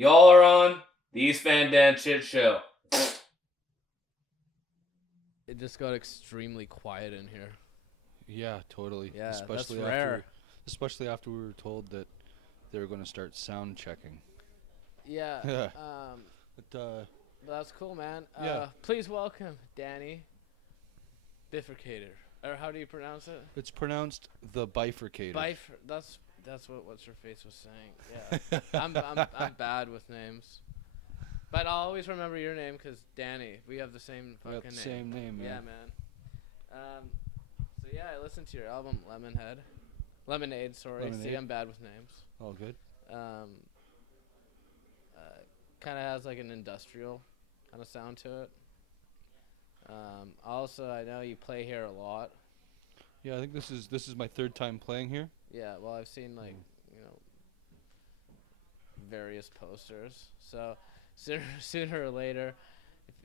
Y'all are on the East Van Dan Shit Show. It just got extremely quiet in here. Yeah, totally. Yeah, especially that's after, rare. especially after we were told that they were going to start sound checking. Yeah. Yeah. But that's cool, man. Yeah. Please welcome Danny Bifurcated. Or how do you pronounce it? It's pronounced the Bifurcated. That's what what's her face was saying. Yeah. I'm bad with names. But I'll always remember your name because Danny. We have the same We got fucking the name. same name, man. Yeah, man. So yeah, I listened to your album Lemonade. Sorry. See, Lemonade. I'm bad with names. All good. Kind of has like an industrial kind of sound to it. Also, I know you play here a lot. Yeah, I think this is my third time playing here. Yeah, well, I've seen like various posters. So sooner or later,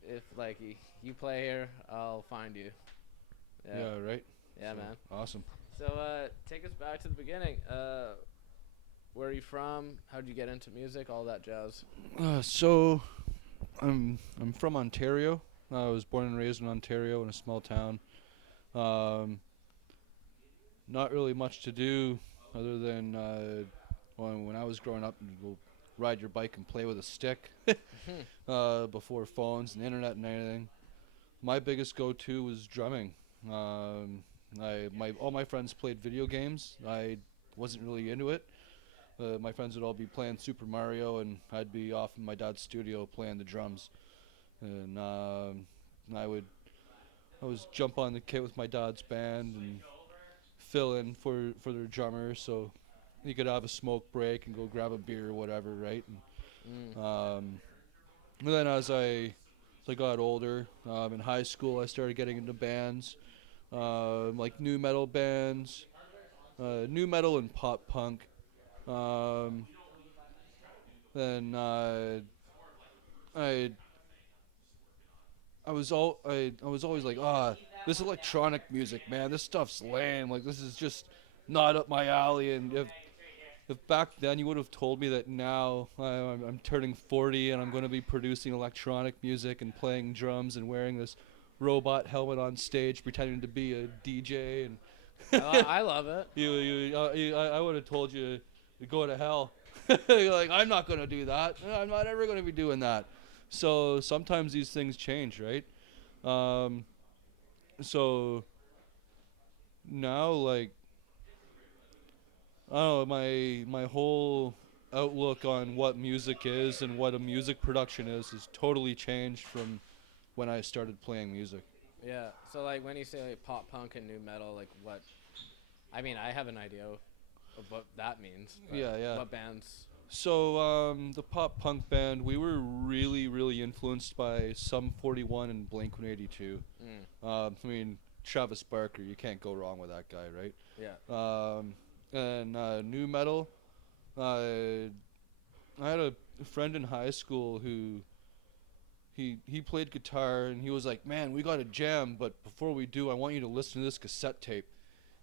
if like you play here, I'll find you. Yeah, right. Yeah, So, man. Awesome. So take us back to the beginning. Where are you from? How'd you get into music? All that jazz. So, I'm from Ontario. I was born and raised in Ontario in a small town. Not really much to do other than when I was growing up, you'd go ride your bike and play with a stick before phones and internet and anything. My biggest go-to was drumming. All my friends played video games. I wasn't really into it. My friends would all be playing Super Mario, and I'd be off in my dad's studio playing the drums. And I would always jump on the kit with my dad's band and fill in for their drummer, so he could have a smoke break and go grab a beer or whatever, right? And then as I got older, in high school, I started getting into bands, like new metal bands, new metal and pop punk. Then I I was always like, this electronic music, man, this stuff's lame. Like, this is just not up my alley. And if back then you would have told me that now I'm turning 40 and I'm going to be producing electronic music and playing drums and wearing this robot helmet on stage, pretending to be a DJ, and I love it. I would have told you to go to hell. You're like, I'm not going to do that. I'm not ever going to be doing that. So sometimes these things change, right? So now, like, I don't know, my whole outlook on what music is and what a music production is has totally changed from when I started playing music. Yeah. So like when you say like pop punk and new metal, like what? I mean, I have an idea of what that means. But Yeah. What bands? So the pop punk band, we were really influenced by Sum 41 and Blink 182. I mean, Travis Barker, you can't go wrong with that guy, right? Yeah. And new metal, I had a friend in high school who he played guitar, and he was like, man, we got to jam, but before we do, I want you to listen to this cassette tape.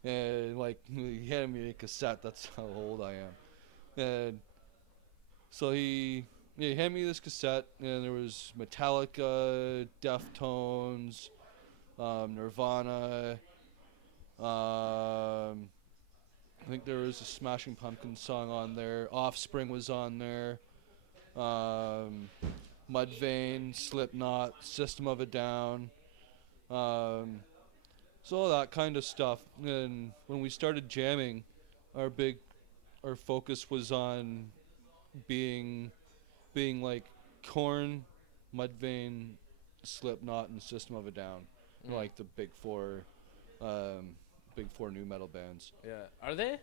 And like, he handed me a cassette. That's how old I am. And so he handed me this cassette, and there was Metallica, Deftones, Nirvana. I think there was a Smashing Pumpkins song on there. Offspring was on there. Mudvayne, Slipknot, System of a Down. So all that kind of stuff. And when we started jamming, our focus was on being like Korn, Mudvayne, Slipknot, and System of a Down, like the big four new metal bands. Yeah. Are they?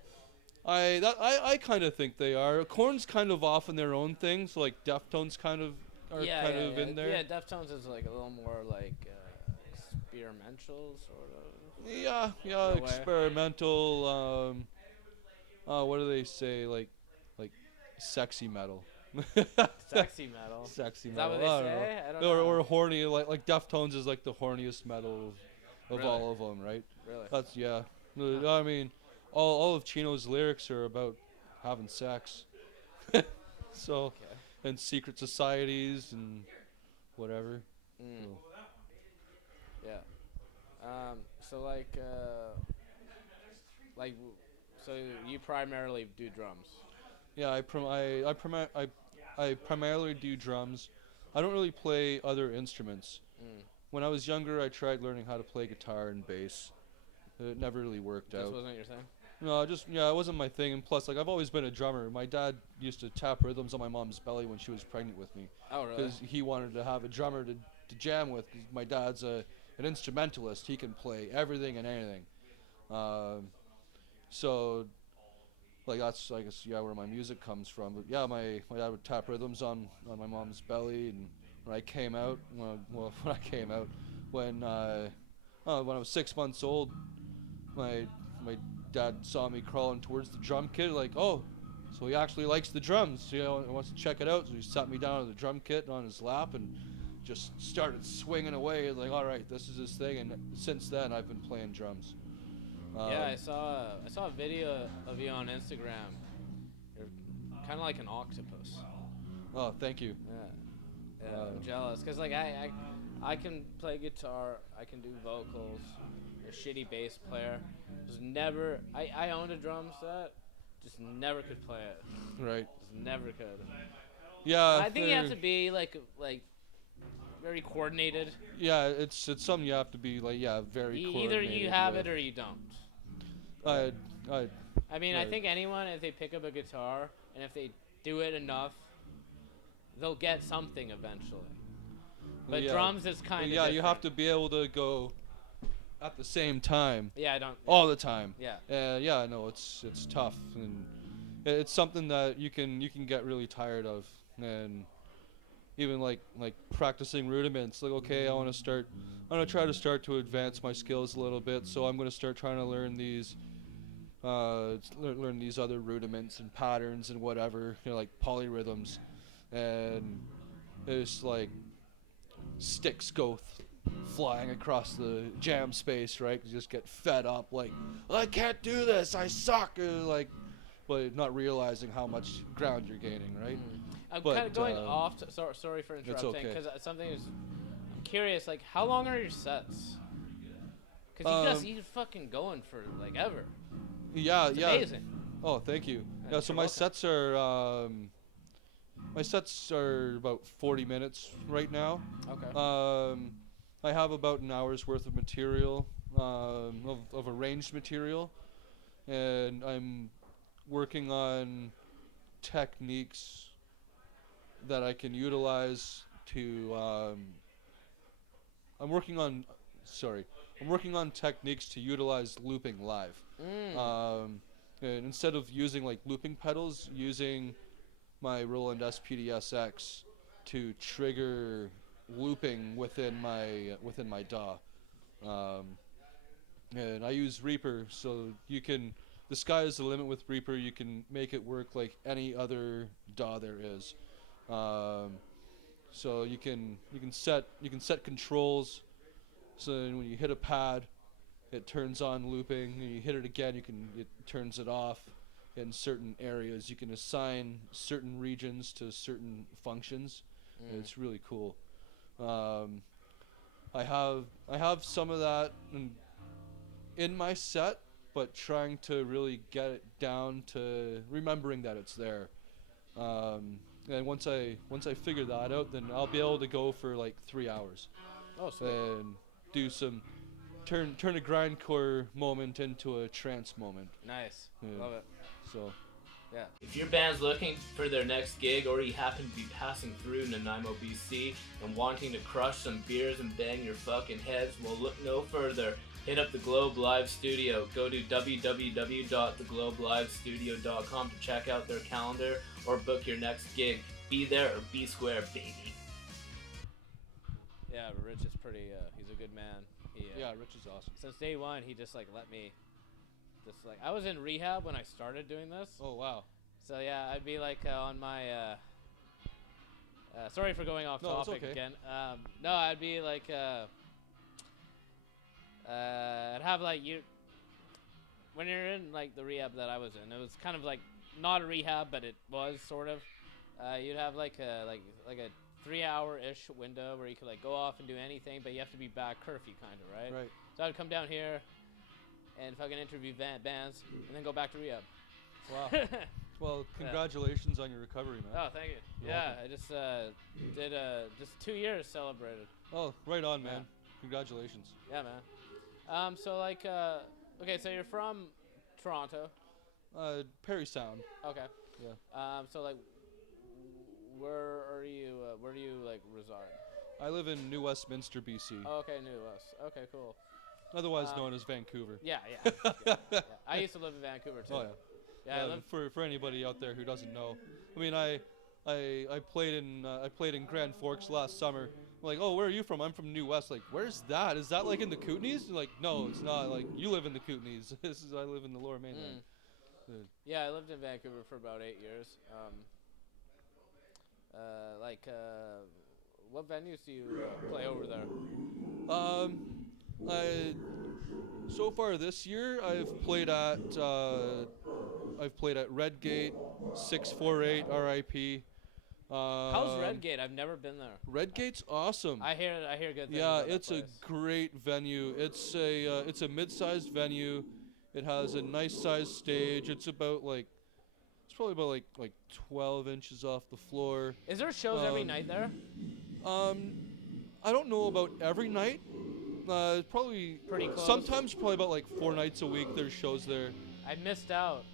I kind of think they are. Korn's kind of off in their own things, like Deftones kind of are in there. Yeah, Deftones is like a little more like experimental sort of. Yeah, In a way. experimental. What do they say? Like sexy metal. Sexy metal. Sexy Is metal. that what they I don't say? I don't know. know. Or horny. Like Deftones is like the horniest metal of Really? all of them, right? Really? That's yeah. I mean, all of Chino's lyrics are about having sex. So, and secret societies and whatever. Mm. So, Yeah. So like, so you primarily do drums. yeah, I primarily do drums. I don't really play other instruments. Mm. When I was younger, I tried learning how to play guitar and bass. It never really worked This out. wasn't your thing. No, it wasn't my thing. And plus, like I've always been a drummer. My dad used to tap rhythms on my mom's belly when she was pregnant with me, Oh really? because he wanted to have a drummer to jam with. 'Cause my dad's an instrumentalist. He can play everything and anything. Um, so like that's I guess where my music comes from. But yeah, my dad would tap rhythms on my mom's belly, and when I came out, when I came out, when I was 6 months old, my my dad saw me crawling towards the drum kit, like, oh, so he actually likes the drums, he wants to check it out. So he sat me down on the drum kit on his lap and just started swinging away, like, all right, this is his thing. And since then, I've been playing drums. Yeah, I saw a video of you on Instagram. You're kind of like an octopus. Oh, thank you. Yeah, I'm jealous because like I can play guitar, I can do vocals. A shitty bass player. Just never. I owned a drum set. Just never could play it. Right. Just never could. Yeah. I think you have to be like very coordinated. Yeah, it's something you have to be like, yeah, very Either coordinated you have with. it or you don't. I I mean, I Right. think anyone, if they pick up a guitar and if they do it enough, they'll get something eventually. But yeah. drums is kind of Yeah, you have to be able to go at the same time Yeah, I don't. all the time. Yeah. Yeah, no, it's tough, and it's something that you can get really tired of. And even like practicing rudiments, like, okay, I want to try to start to advance my skills a little bit, so I'm going to start trying to learn these learn these other rudiments and patterns and whatever, like polyrhythms. And it's like sticks go flying across the jam space, right? You just get fed up, like, I can't do this, I suck, like, but not realizing how much ground you're gaining, right? I'm But, kind of going off. Sorry for interrupting. okay. Because something is. I'm curious. Like, how long are your sets? Because you're fucking going for like ever. Yeah, It's yeah. amazing. Oh, thank you. Yeah, Yeah, so you're my welcome. sets are about 40 minutes right now. Okay. I have about an hour's worth of material, of arranged material, and I'm working on techniques that I can utilize to. I'm working on, sorry, I'm working on techniques to utilize looping live. And instead of using like looping pedals, using my Roland SPDSX to trigger looping within my DAW. And I use Reaper, so the sky is the limit with Reaper. You can make it work like any other DAW there is. So you can set controls, so when you hit a pad, it turns on looping, and you hit it again, it turns it off. In certain areas, you can assign certain regions to certain functions. And it's really cool. I have some of that in my set, but trying to really get it down to remembering that it's there. And once I figure that out, then I'll be able to go for like 3 hours. Oh, sweet. And do some turn a grindcore moment into a trance moment. Nice. Yeah. Love it. So, Yeah. If your band's looking for their next gig, or you happen to be passing through Nanaimo, BC, and wanting to crush some beers and bang your fucking heads, well, look no further. Hit up the Globe Live Studio. Go to www.theglobelivestudio.com to check out their calendar or book your next gig. Be there or be square, baby. Yeah, Rich is pretty. He's a good man. yeah, Rich is awesome. Since day one, he just like let me. Just like I was in rehab when I started doing this. Oh, wow. So yeah, I'd be like on my. Sorry for going off No, it's topic okay. again. No, I'd be like. I'd have like you. When you're in like the rehab that I was in, it was kind of like not a rehab, but it was sort of. You'd have like a 3 hour ish window where you could like go off and do anything, but you have to be back curfew kind of, right? Right. So I'd come down here and fucking interview bands and then go back to rehab. Wow. Well, congratulations on your recovery, man. Oh, thank you. You're yeah, welcome. I just did just 2 years celebrated. Oh, right on, man. Yeah. Congratulations. Yeah, man. So like, okay, so you're from Toronto. Perry Sound. Okay. Yeah. So like, where are you? Where do you like reside? I live in New Westminster, BC. Oh, okay, New West. Okay, cool. Otherwise known as Vancouver. Yeah, yeah. I used to live in Vancouver too. Oh yeah. Yeah, I live. For anybody out there who doesn't know, I mean, I played in Grand Forks last summer. Like, oh, where are you from? I'm from New West. Like, where's that? Is that like in the Kootenays? Like, no, it's not. Like, you live in the Kootenays. I live in the Lower Mainland. Yeah, I lived in Vancouver for about 8 years. What venues do you play over there? So far this year, I've played at Redgate, 648 RIP. How's Redgate? I've never been there. Redgate's awesome. I hear good things. Yeah, about that it's a place. great venue. It's a mid-sized venue. It has a nice-sized stage. It's probably about like 12 inches off the floor. Is there shows every night there? I don't know about every night. Probably Pretty close. Sometimes probably about like 4 nights a week. There's shows there. I missed out.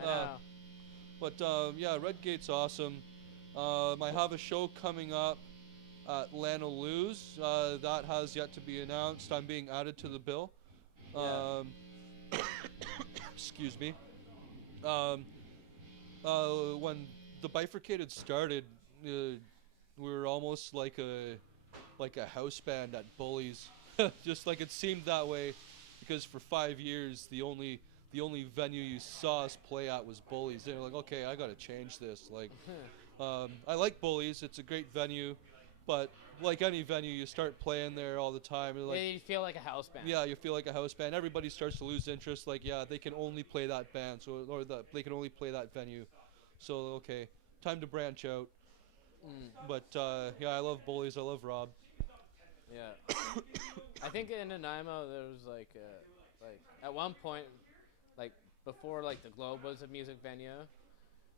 I know. But yeah, Redgate's awesome. I have a show coming up at Lana Lou's. That has yet to be announced. I'm being added to the bill. Yeah. Excuse me. When the Bifurcated started, we were almost like a house band at Bully's. Just like it seemed that way, because for 5 years the only venue you saw us play at was Bully's. They were like, okay, I gotta change this. Like, I like Bully's. It's a great venue, but like any venue, you start playing there all the time. You're like, You feel like a house band. yeah, you feel like a house band. Everybody starts to lose interest. Like, yeah, they can only play that band, they can only play that venue. So okay, time to branch out. But yeah, I love Bullies. I love Rob. Yeah. I think in Nanaimo there was like at one point, like before like the Globe was a music venue,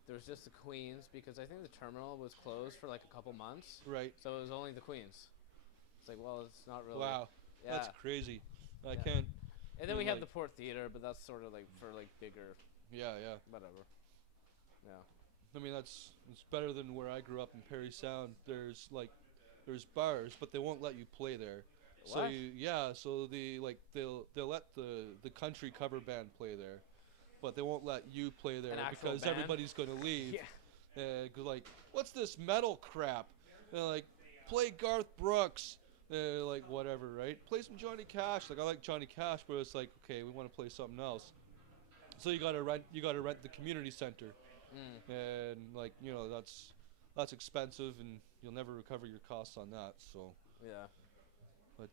there was just the Queens, because I think the terminal was closed for like a couple months. Right. So it was only the Queens. It's like, well, it's not really. Wow. Yeah. That's crazy. I Yeah. can't. And then we like- have the Port Theater, but that's sort of like for like bigger, Yeah. whatever. Yeah. I mean, it's better than where I grew up in Perry Sound. There's bars, but they won't let you play there. So What? so they'll let the country cover band play there, but they won't let you play there An actual because band? everybody's gonna leave. Yeah. 'Cause like, what's this metal crap? They're like, play Garth Brooks. Like, whatever, right? Play some Johnny Cash. Like, I like Johnny Cash, but it's like, okay, we want to play something else. So you gotta rent the community center, and like, you know, that's expensive, and you'll never recover your costs on that. So, Yeah. but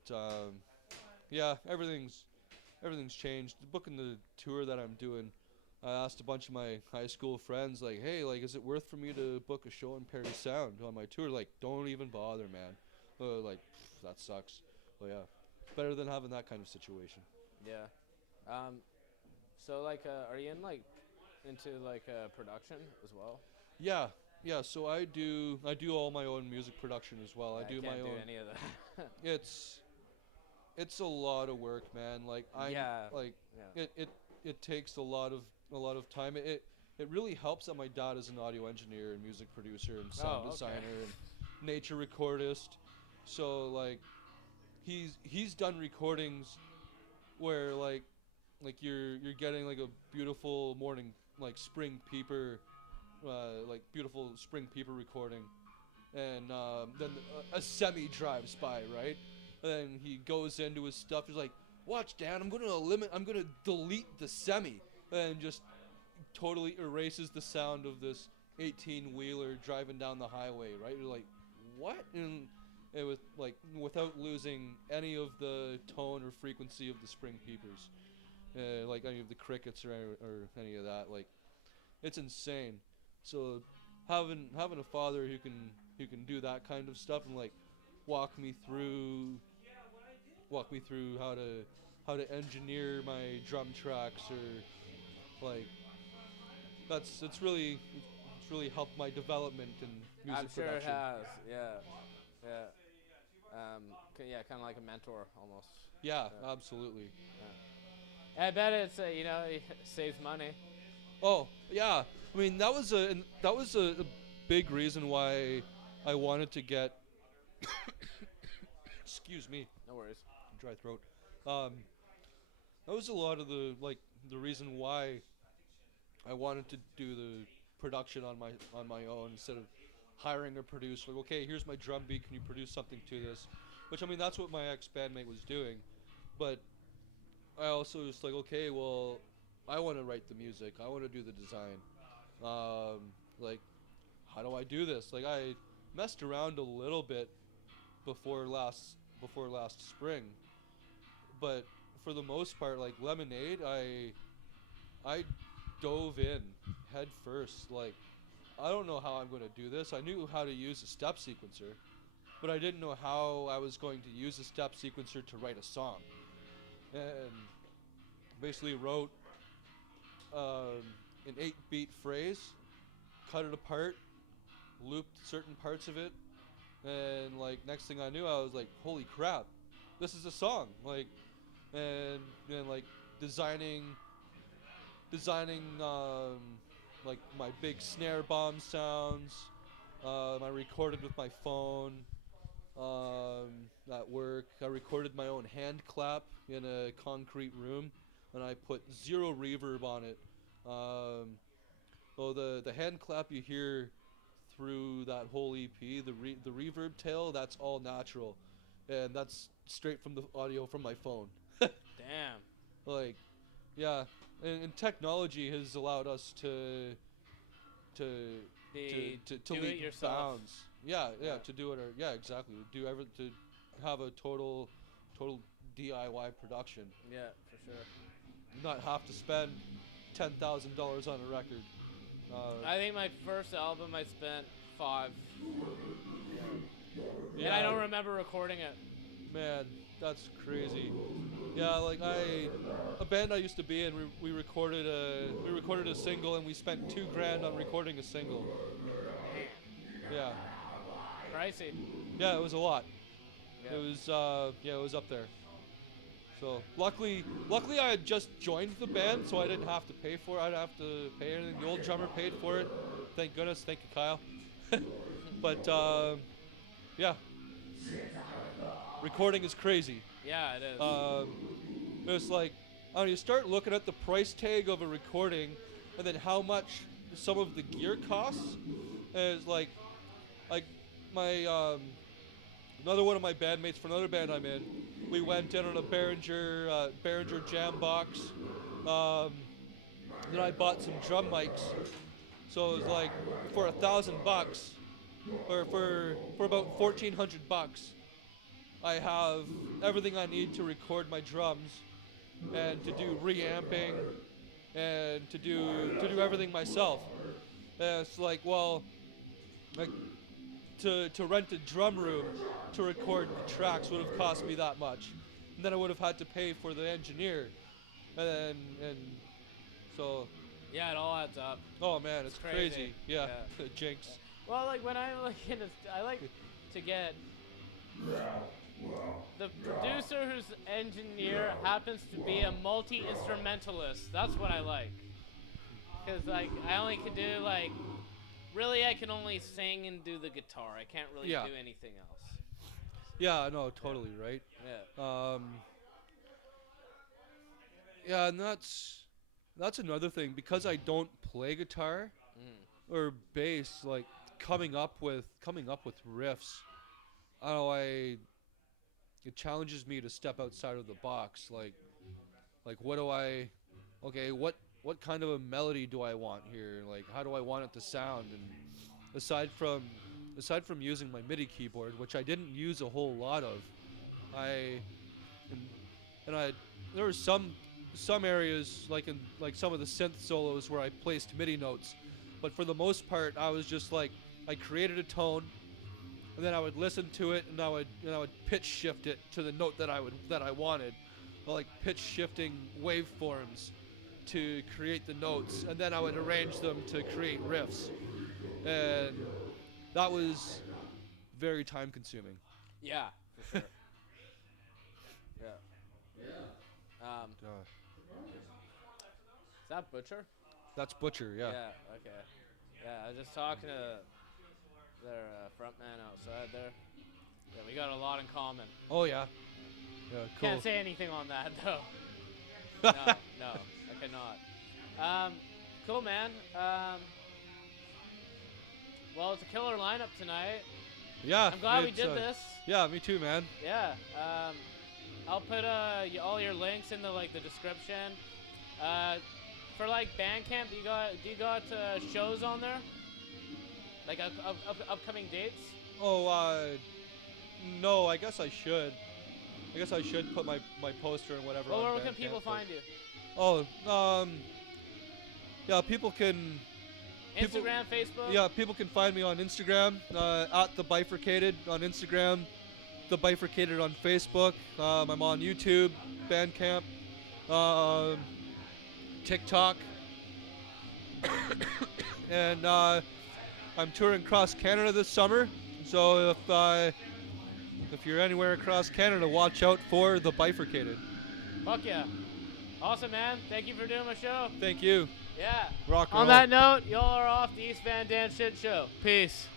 yeah, everything's changed. Booking the tour that I'm doing, I asked a bunch of my high school friends, like, hey, like, is it worth for me to book a show in Perry Sound on my tour? Like, don't even bother, man. Like, that sucks. But yeah, better than having that kind of situation. Yeah. So like, are you into production as well? Yeah. So I do all my own music production as well. I do can't my do own. any of that. It's a lot of work, man. Like Yeah. it takes a lot of time. It really helps that my dad is an audio engineer and music producer and sound designer and nature recordist. So like he's done recordings where like you're getting like a beautiful morning, like spring peeper, beautiful spring peeper recording, and then a semi drives by, right? And then he goes into his stuff. He's like, "Watch, Dan, I'm gonna delete the semi," and just totally erases the sound of this 18-wheeler driving down the highway, right? You're like, what? And it was like without losing any of the tone or frequency of the spring peepers, like any of the crickets or any of that. Like, it's insane. So having a father who can do that kind of stuff and like walk me through how to engineer my drum tracks, or like it's really helped my development in music I'm sure production. it has. Yeah, yeah. Yeah, kind of like a mentor almost. Yeah, Yeah. absolutely. I bet it's it saves money. Oh yeah, I mean that was a big reason why I wanted to get excuse me, No worries. dry throat. Um, that was a lot of the reason why I wanted to do the production on my own instead of hiring a producer. Like, okay, here's my drum beat. Can you produce something to this? Which I mean, that's what my ex bandmate was doing, but I also was like, okay, well, I want to write the music. I want to do the design. Like, how do I do this? Like, I messed around a little bit before last spring, but for the most part, like Lemonade, I dove in head first. Like, I don't know how I'm going to do this. I knew how to use a step sequencer, but I didn't know how I was going to use a step sequencer to write a song. And basically wrote an 8-beat phrase, cut it apart, looped certain parts of it, and like next thing I knew, I was like, holy crap, this is a song. Like, and like designing like my big snare bomb sounds. I recorded with my phone at work. I recorded my own hand clap in a concrete room, and I put zero reverb on it. Well, the hand clap you hear through that whole EP, the reverb tail, that's all natural, and that's straight from the audio from my phone. Damn. Like, yeah, and technology has allowed us to to Do it leap yourself. bounds. Yeah, Yeah. to do it. Or yeah, exactly. To have a total DIY production. Yeah, for sure. Not have to spend $10,000 on a record. I think my first album I spent 5. Yeah, And I don't remember recording it. man, that's crazy. Yeah, like a band I used to be in, we recorded a single, and we spent $2,000 on recording a single. Yeah, Pricey. yeah, it was a lot. Yeah. It was yeah, it was up there. So luckily I had just joined the band, so I didn't have to pay for it. I didn't have to pay anything. The old drummer paid for it. Thank goodness. Thank you, Kyle. But yeah, recording is crazy. Yeah, it is. It's like, I don't know, you start looking at the price tag of a recording, and then how much some of the gear costs. And it's like my another one of my bandmates for another band I'm in, we went in on a Behringer Jam box. Then I bought some drum mics, so it was like for $1,000, or for about $1,400. I have everything I need to record my drums and to do reamping and to do everything myself. And it's like, well, like to rent a drum room to record the tracks would have cost me that much, and then I would have had to pay for the engineer, and so Yeah, it all adds up. oh man, it's crazy. crazy. Yeah, Yeah. jinx. Well, like when I like I like to get the producer whose engineer happens to be a multi-instrumentalist. That's what I like. Cause like I only can do like really I can only sing and do the guitar. I can't really Yeah. do anything else. Yeah, no, totally right. Yeah. Yeah, and that's another thing, because I don't play guitar or bass. Like coming up with riffs, I don't know. It challenges me to step outside of the box. Like what do I? Okay, what kind of a melody do I want here? Like how do I want it to sound? And aside from using my MIDI keyboard, which I didn't use a whole lot of, I and I there were some areas like in like some of the synth solos where I placed MIDI notes, But for the most part, I was just like, I created a tone, and then I would listen to it, and I would pitch shift it to the note that I wanted, like pitch shifting waveforms to create the notes, and then I would arrange them to create riffs, and that was very time consuming. Yeah, for sure. Yeah. Is that Butcher? That's Butcher, yeah. Yeah, okay. Yeah, I was just talking to their front man outside there. Yeah, we got a lot in common. Oh yeah. Yeah, cool. Can't say anything on that though. no, I cannot. Cool, man. Well, it's a killer lineup tonight. Yeah. I'm glad we did this. Yeah, me too, man. Yeah. I'll put all your links in the description. For Bandcamp, do you got shows on there? Like upcoming dates? Oh, no, I guess I should. I guess I should put my poster and whatever on where Bandcamp, can people find you? Oh, yeah, people can... Instagram, Facebook? Yeah, people can find me on Instagram, at The Bifurcated on Instagram, The Bifurcated on Facebook. I'm on YouTube, Bandcamp, TikTok. And I'm touring across Canada this summer, so if you're anywhere across Canada, watch out for The Bifurcated. Fuck yeah. Awesome, man. Thank you for doing my show. Thank you. Yeah. Rock and roll. On that note, y'all are off the East Van Dam Shit Show. Peace.